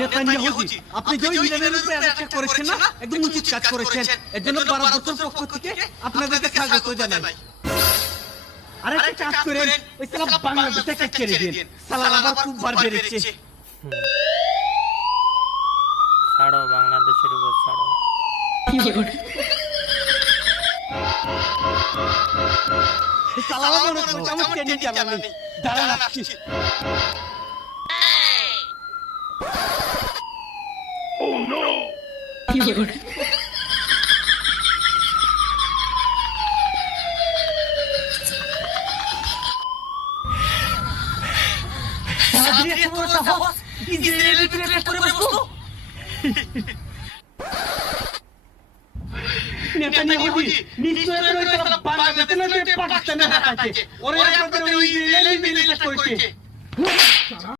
নেতানিয়াহুজি, আপনি যে ইরানের উপরে অ্যাটাক করেছেন না, একদম উচিত কাজ করেছেন। এর জন্য ভারত বর্ষের পক্ষ থেকে আপনাদেরকে স্বাগত জানাই। আরেকটা কাজ করেন, ওই সালা বাংলাদেশকে ছেড়ে দিন। সালার আবার খুব বার বেড়েছে। ছাড়ো, বাংলাদেশের উপর ছাড়ো। সালার মনে করছে আমার ট্রেনিং চালানি। দাঁড়ান আসছি। Oh no! নেতানিয়াহুজি, নিশ্চয় বাংলাদেশে পাকিস্তানে হাঁটাচ্ছে। ওরা আপনাদের ওই রেলে করেছে।